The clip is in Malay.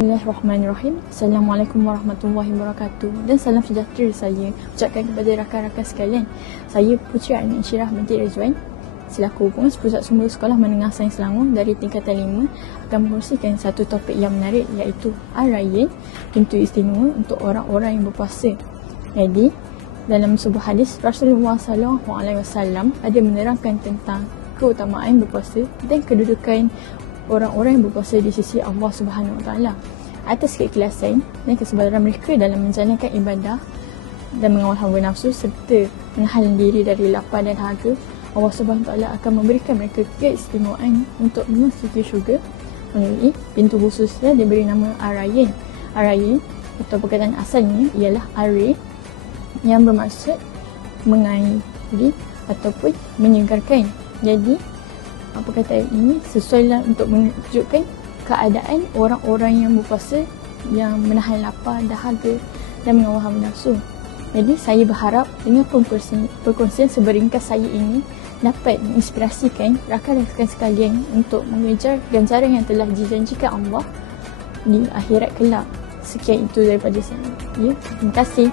Bismillahirrahmanirrahim. Assalamualaikum warahmatullahi wabarakatuh. Dan salam sejahtera saya ucapkan kepada rakan-rakan sekalian. Saya Puteri Ain Syirah binti Rizwan, selaku pengurusi Pusat Sumber Sekolah Menengah Sains Selangor dari tingkatan 5, akan mengkongsikan satu topik yang menarik, iaitu Ar-Rayyan, pintu istimewa untuk orang-orang yang berpuasa. Jadi, dalam sebuah hadis, Rasulullah SAW ada menerangkan tentang keutamaan berpuasa dan kedudukan orang-orang yang berpuasa di sisi Allah Subhanahu Wa Taala. Atas keikhlasan dan kesabaran mereka dalam menjalankan ibadah dan mengawal hawa nafsu serta menahan diri dari lapar dan dahaga, Allah Subhanahu Wa Taala akan memberikan mereka keistimewaan untuk memasuki syurga melalui pintu khusus yang diberi nama Ar-Rayyan. Ar-Rayyan atau perkataan asalnya ialah Ar-Ray, yang bermaksud mengairi ataupun menyegarkan. Jadi perkataan ini sesuailah untuk menunjukkan keadaan orang-orang yang berpuasa yang menahan lapar, dahaga dan mengawal hawa nafsu. Jadi saya berharap dengan perkongsian seberingkas saya ini dapat menginspirasikan rakan-rakan sekalian untuk mengejar ganjaran yang telah dijanjikan Allah di akhirat kelak. Sekian itu daripada saya. Ya, terima kasih.